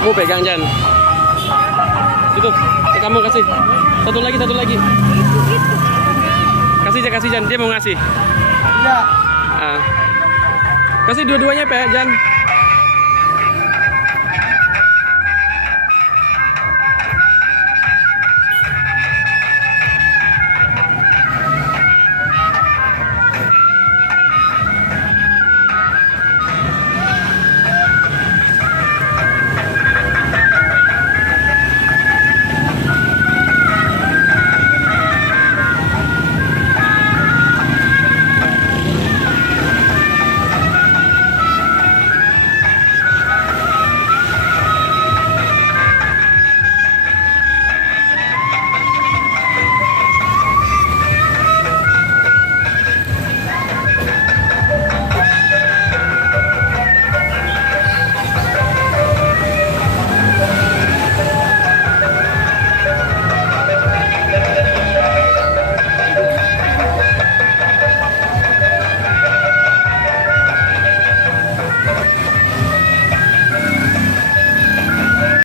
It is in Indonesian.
Kamu pegang Jan. Itu, kamu kasih. Satu lagi. Kasih Jan, dia mau ngasih. Iya. Kasih dua-duanya Pak Jan.